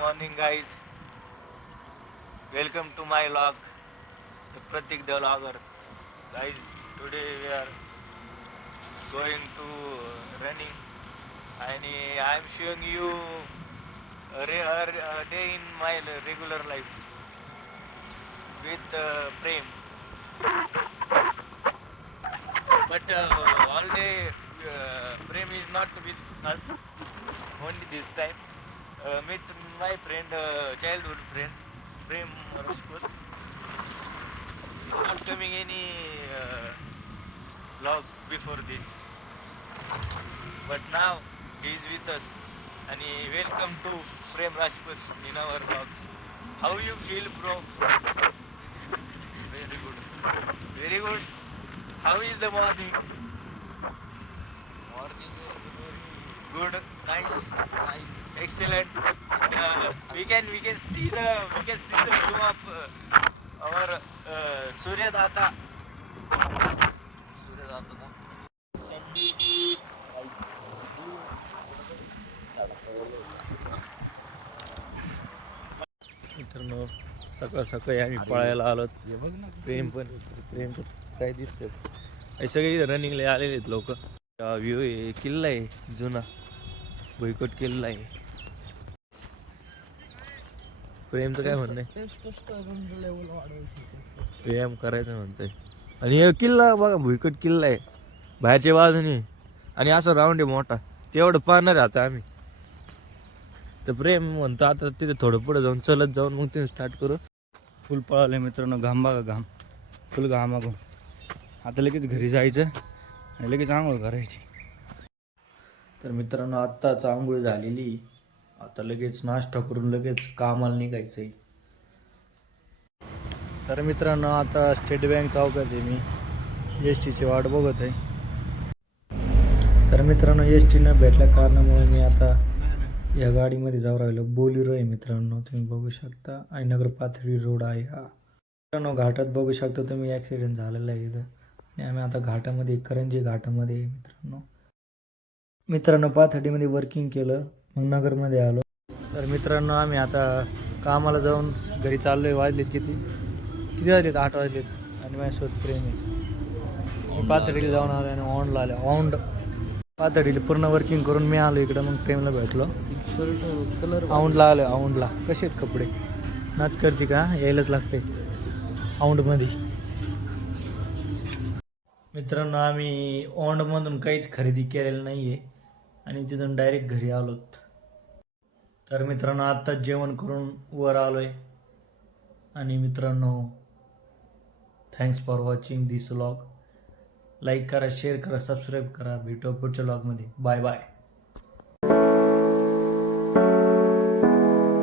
morning, guys. Welcome to my vlog, the Pratik the vlogger. Guys, today we are going to running, and I am showing you a day in my regular life with Prem. But all day Prem is not with us. Only this time. Meet my friend, childhood friend, Prem Rajput. He's not coming any vlog before this. But now he is with us. And welcome to Prem Rajput in our vlogs. How you feel, bro? Very good. Very good. How is the morning? Morning is very good. Nice. Excellent. We can see the view of our Surya Data. मित्रांनो, सकाळ सकाळी आम्ही पळायला आलो. प्रेम पण काय दिसतंय. हे सगळे रनिंगला आलेले आहेत लोक. व्ह्यू आहे, किल्ला आहे जुना, भुईकोट किल्ला आहे. प्रेमचं काय म्हणणं आहे? व्यायाम करायचं म्हणतंय. आणि हे किल्ला बघा, भुईकोट किल्ला आहे बाहेरच्या बाजूने, आणि असं राऊंड आहे मोठा. तेवढं पाहणार आहे आता आम्ही. तर प्रेम म्हणतो आता तिथे थोडं पुढे जाऊन चलत जाऊन मग तिथे स्टार्ट करू. फुल पळाले मित्रांनो, घाम बघा, घाम फुल घामाघूम. आता लगेच घरी जायचं आणि लगेच आंघोळ करायची. तर मित्रांनो, आत्ताच आंघोळ झालेली. आता लगेच नाश्ता करून लगेच कामाला निघायचं आहे. तर मित्रांनो, आता स्टेट बँक चौकात आहे. मी एस टीची वाट बघत आहे. तर मित्रांनो, एस टी न भेटल्या कारणामुळे मी आता या गाडीमध्ये जाऊ राहिलो. बोलेरो आहे मित्रांनो, तुम्ही बघू शकता. आणि नगर पाथरी रोड आहे हा. मित्रांनो, घाटात बघू शकता तुम्ही, ॲक्सिडेंट झालेला आहे इथं. आणि आम्ही आता घाटामध्ये, करंजी घाटामध्ये आहे मित्रांनो. पाथर्डीमध्ये वर्किंग केलं, मग नगरमध्ये आलो. तर मित्रांनो, आम्ही आता कामाला जाऊन घरी चाललो आहे. वाजलेत किती वाजलेत? 8 वाजलेत. आणि माझ्यासोबत प्रेम आहे. पाथर्डीला जाऊन आलो आणि औंडला आलो. औंड पाथर्डीला पूर्ण वर्किंग करून मी आलो इकडं. मग प्रेमला भेटलो. कलर औंडला आलो. औंडला कसे आहेत कपडे? नाच करते का? यायलाच लागते औंडमध्ये. मित्रांनो, आम्ही औंडमधून काहीच खरेदी केलेलं नाही आहे आणि तिथून डायरेक्ट घरी आलोत. तर मित्रांनो, आत्ताच जेवण करून वर आलो आहे. आणि मित्रांनो, thanks for watching this vlog. Like करा, शेअर करा, सबस्क्राईब करा. भेटू पुढच्या व्लॉगमध्ये. Bye bye.